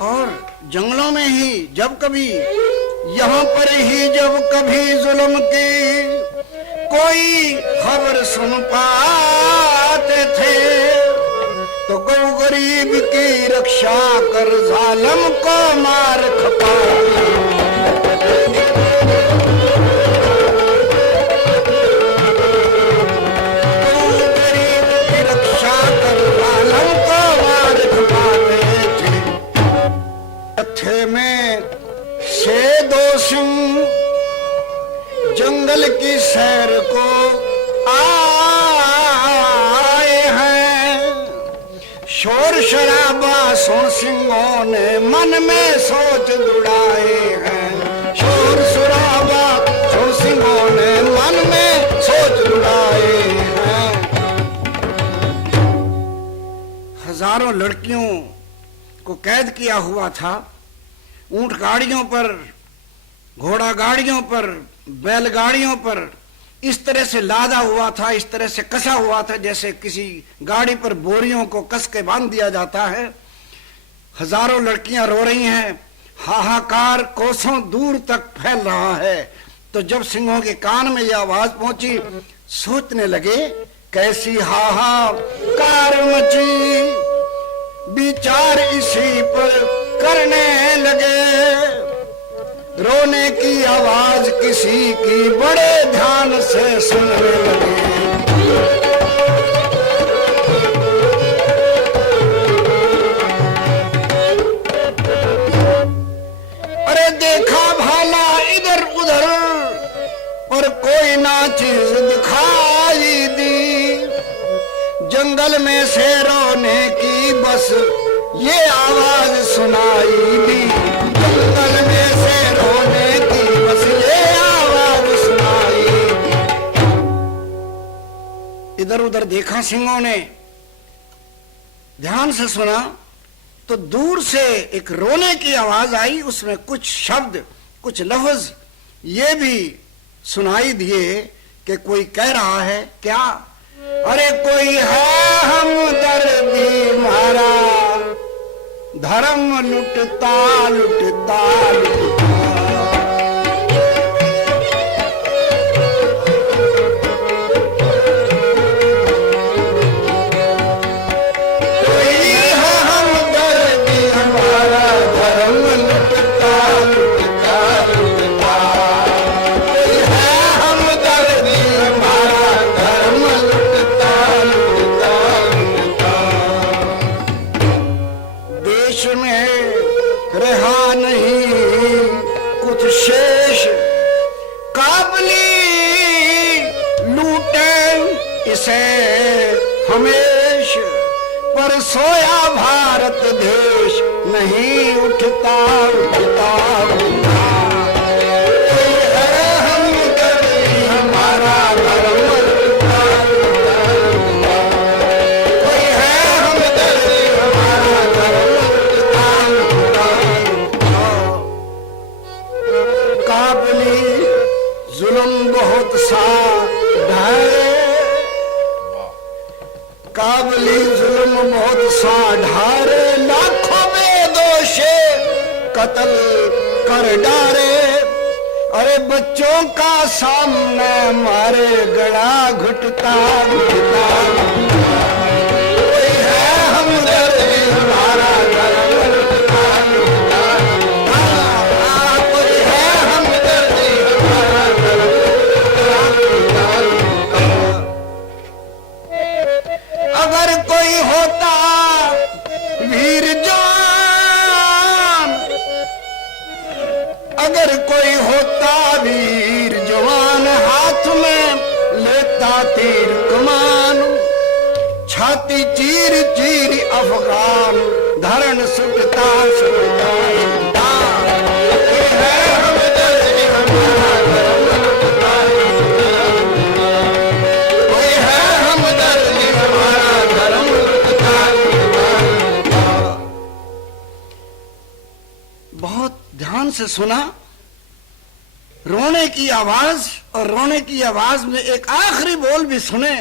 और जंगलों में ही जब कभी, यहाँ पर ही जब कभी जुल्म की कोई खबर सुन पाते थे, तो गौ गरीब की रक्षा कर जालिम को मार खपाते। में से दो सिंह जंगल की सैर को आए हैं, शोर शराबा सुन सिंहों ने मन में सोच दुड़ाए हैं, शोर शराबा सुन सिंहों ने मन में सोच दुड़ाए हैं। हजारों लड़कियों को कैद किया हुआ था, ऊंट गाड़ियों पर, घोड़ा गाड़ियों पर, बैलगाड़ियों पर इस तरह से लादा हुआ था, इस तरह से कसा हुआ था जैसे किसी गाड़ी पर बोरियों को कस के बांध दिया जाता है। हजारों लड़कियां रो रही हैं, हाहाकार कोसों दूर तक फैल रहा है। तो जब सिंहों के कान में यह आवाज पहुंची, सोचने लगे कैसी हाहाकार मची, विचार इसी पर करने लगे, रोने की आवाज किसी की बड़े ध्यान से सुनने लगे। अरे देखा भाला इधर उधर पर कोई ना चीज दिखाई दी, जंगल में से रोने की बस ये आवाज सुनाई दी, जंगल में से रोने की बस ये आवाज सुनाई दी। इधर उधर देखा सिंहों ने, ध्यान से सुना तो दूर से एक रोने की आवाज आई, उसमें कुछ शब्द, कुछ लफ्ज ये भी सुनाई दिए कि कोई कह रहा है क्या, अरे कोई है हमदर्दी मारा, धर्म लुटता लुटता लुटता। कोई है हमदर्दी हमारा, धर्म लुटता लुटता लुटता। कोई है हमदर्दी हमारा, धर्म लुटता लुटता लुटता। देश में रहा नहीं कुछ शेष, काबली लूटे इसे हमेश, पर सोया भारत देश नहीं उठता उठता उठता। काबली जुल्म बहुत सा ढारे, लाखों बेदोशे कत्ल कर डारे, अरे बच्चों का सामने मारे गला घुटता घुटता। कोई है हमदर्दी हमारा, धर्म लुटता लुटता लुटता। कोई है हमदर्दी हमारा, धर्म लुटता लुटता लुटता। अगर कोई होता वीर जवान, अगर कोई होता वीर जवान, हाथ में लेता तीर कमान, छाती चीर चीर अफगान, धरण सुटता सुटता सुटता। बहुत ध्यान से सुना रोने की आवाज, और रोने की आवाज में एक आखिरी बोल भी सुने,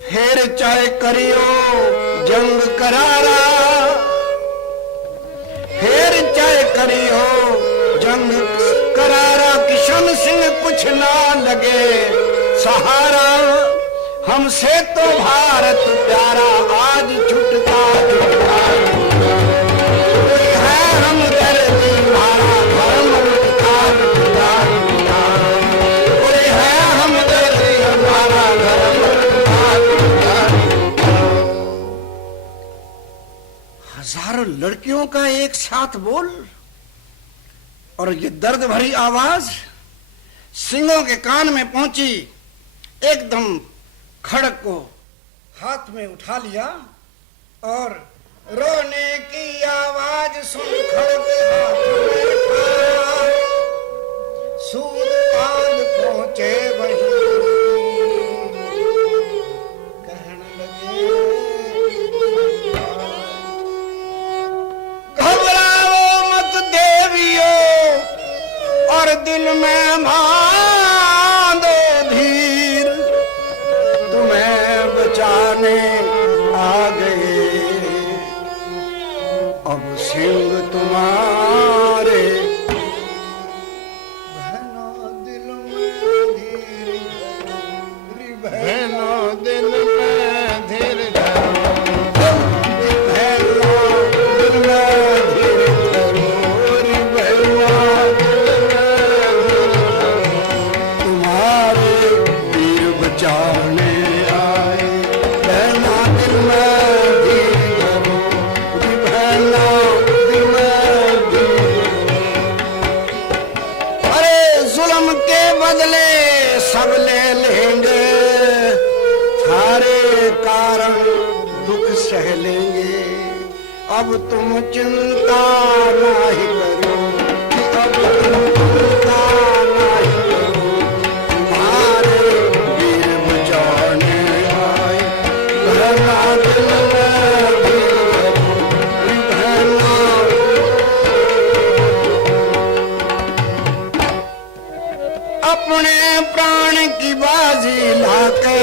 फिर चाहे करियो जंग करारा, कुछ ना लगे सहारा, हमसे तो भारत प्यारा आज छुटता छुटता। कोई है हमदर्दी हमारा धर्म लुटता लुटता लुटता। कोई है हमदर्दी हमारा धर्म लुटता लुटता लुटता। हजारों लड़कियों का एक साथ बोल और ये दर्द भरी आवाज सिंहों के कान में पहुंची। एकदम खड़क को हाथ में उठा लिया और रोने की आवाज सुन खड़क हाथ में उठा। सूद बांध पहुंचे वहीं कहने लगे घबराओ मत देवियों और दिल में बांधो धीर, तुम्हें बचाने आ गए अब सिंह तुम्हारे। बहनों दिल में धीर धरो, बहनों दिल में धीर धरो, बहनों दिल में धीर धरो, बहनों दिल में धीर धरो, तुम्हारे वीर बचाने आए। बहनों दिल में धीर धरो, बहनों दिल में धीर धरो। अरे जुल्म के बदले सब ले लेंगे, थारे कारण दुख सह लेंगे। अब तुम चिंता नहीं करो, अब तुम चिंता नहीं करो, तुम्हारे वीर बचाने आए। बहनों दिल में धीर धरो, बहनों। अपने प्राण की बाजी लाके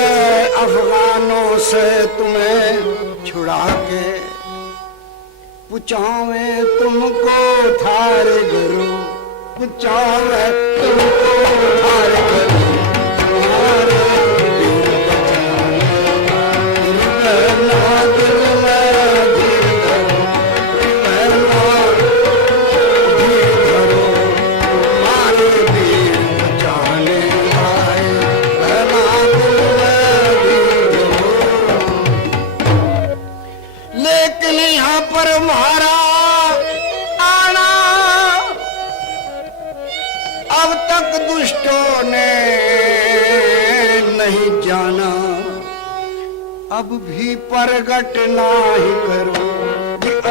अफगानों से तुम्हें छुड़ा के पुचावे तुमको थारे घरों, पुचावे तुमको थारे घरों, तुम्हारे वीर बचाने आए। बहनों दिल में धीर धरो, बहनों धीर धरो, तुम्हारे वीर बचाने आए। बहनों दिल में धीर धरो। लेकिन यहाँ पर हमारा आना अब तक दुष्टों ने नहीं जाना। अब भी प्रगट नहीं करो,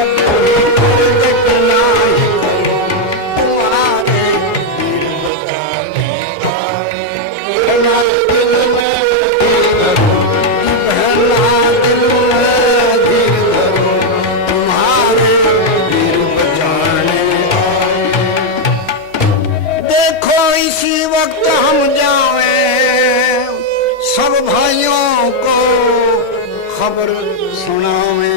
अब भी प्रगट नहीं करो, तुम्हारे वीर बचाने आए। बहनों दिल में धीर धरो, बहनों दिल में धीर धरो, तुम्हारे वीर बचाने आए। देखो इसी वक्त हम जावे सब भाइयों को खबर सुनावे।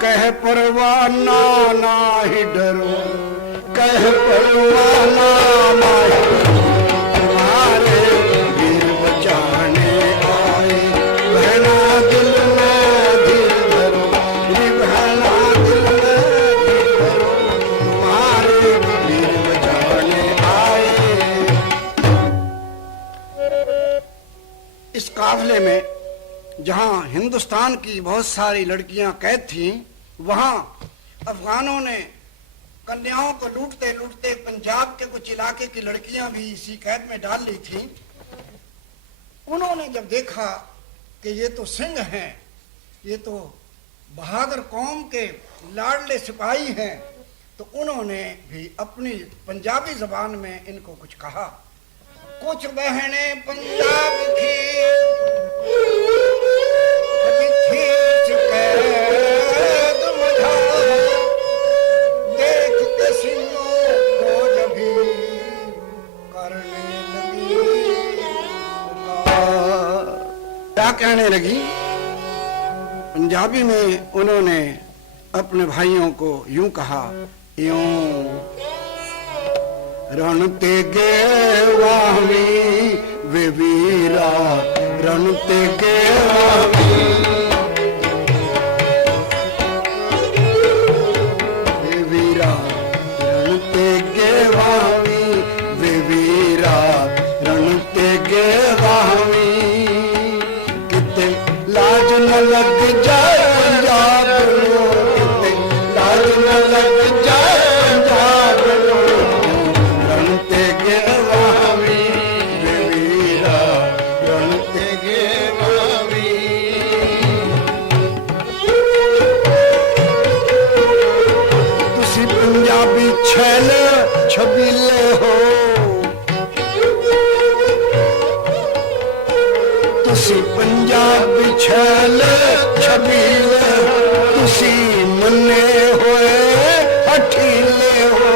कह परवाना नाही डरो, कह परवाना नाही डरो, तुम्हारे वीर बचाने आए। बहनों दिल में धीर धरो, बहनों दिल में धीर धरो, तुम्हारे वीर बचाने आए। इस काफले में जहां हिंदुस्तान की बहुत सारी लड़कियां कैद थीं, वहां अफगानों ने कन्याओं को लूटते लूटते पंजाब के कुछ इलाके की लड़कियां भी इसी कैद में डाल ली थीं। उन्होंने जब देखा कि ये तो सिंह हैं, ये तो बहादुर कौम के लाडले सिपाही हैं, तो उन्होंने भी अपनी पंजाबी जबान में इनको कुछ कहा। कुछ बहनें पंजाब की थी कैद मझा, देख के सिंहों को जब भी करने लगी पुकार। क्या कहने लगी? पंजाबी में उन्होंने अपने भाइयों को यूं कहा, यूं रण ते गेवावी वे वीरा रण ते गेवावी वे वीरा रण ते गेवावी वे वीरा रण ते गेवावी किते लाज न लग जाए पंजाब लो किते लाज न लग जाए पंजाब लो रण ते गेवावी वे वीरा रण ते गेवावी तुसी पंजाबी छैल छबीले हो तुसी पंजाबी छैल छबीले तुसी मन्ने होए हठीले हो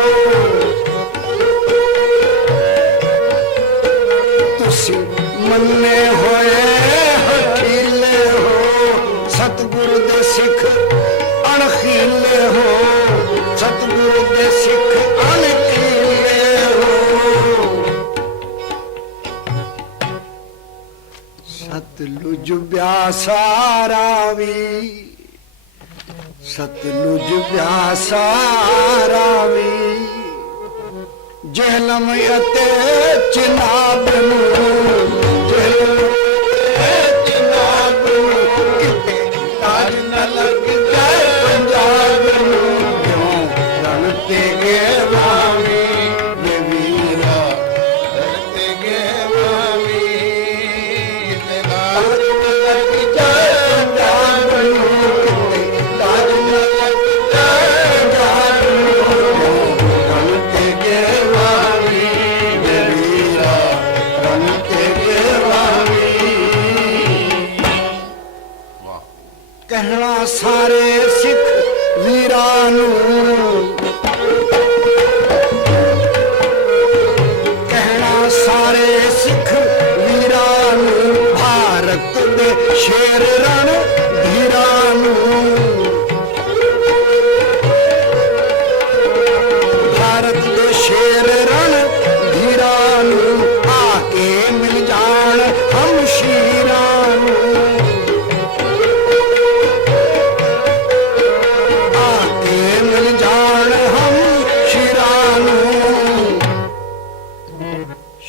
तुसी मन्ने होए हठीले हो सतगुरु दे सिख अणखीले हो सतगुरु दे सिख अणखीले हो सतलुज ब्यासा रावी सतलुज ब्यासा रावी जहलम अते चिनाब नूं जहलम अते चिनाब नूं किते लाज न लग जाए पंजाब नूं क्यों रण ते गेवावी वे वीरा रण ते गेवावी किते लाज न लग जाए पंजाब नूं किते लाज न लग जाए पंजाब नूं रण ते गेवावी वे वीरा रण ते गेवावी कहना सारे सिख वीरां नूं कहना सारे सिख वीरां नूं भारत दे शेर रण धीरां नूं भारत दे शेर रण धीरां नूं आके मिल जान हम शीरां नूं आके मिल जान हम शीरां नूं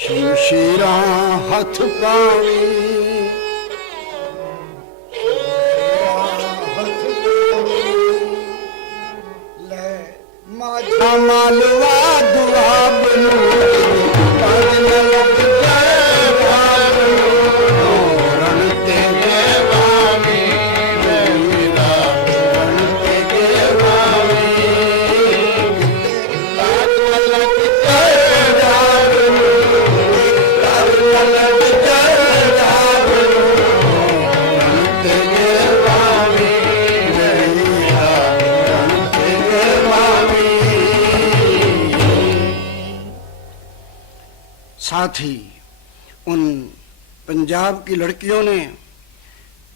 शमशीरां हथ पावी ले माझा मालवा दुआब नूं लाज न लग जाए बाब नूं रण ते गेवावी वे वीरा रण ते गेवावी लाज न लग जाए पंजाब नूं लाज न लग जाए पंजाब नूं रण ते गेवावी वे वीरा रण ते गेवावी साथ ही उन पंजाब की लड़कियों ने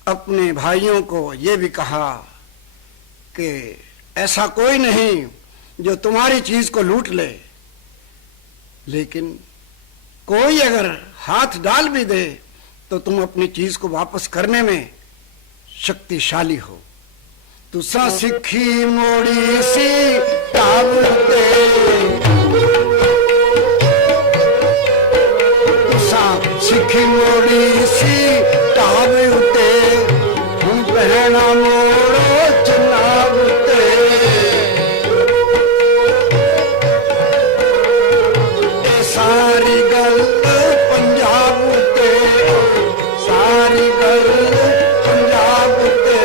अपने भाइयों को ये भी कहा कि ऐसा कोई नहीं जो तुम्हारी चीज को लूट ले, लेकिन कोई अगर हाथ डाल भी दे तो तुम अपनी चीज को वापस करने में शक्तिशाली हो। तुसा सिखी मोड़ी सी ताबते सिखी मोड़ी सी टाब उते हम पहना मोड़ो चनाब उते ए सारी गल पंजाब उते सारी गल पंजाब उते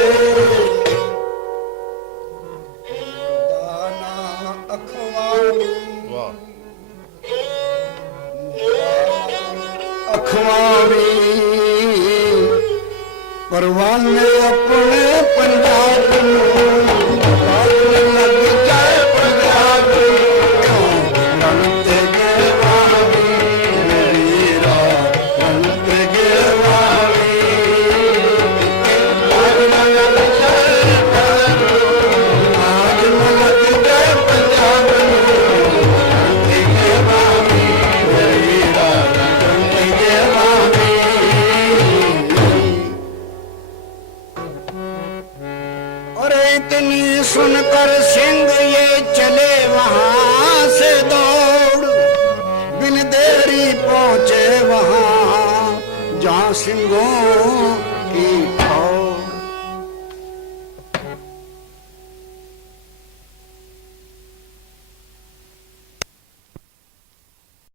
दाना अखवानी अखवावी परवाने अपने पंजाब नूं लग जाए पंजाब क्यों रण ते गेवावी वे वीरा रण ते गेवावी लाज न लग जाए पंजाब नूं लाज न लग जाए पंजाब नूं रण ते गेवावी पहुंचे वहां जहां सिंहों की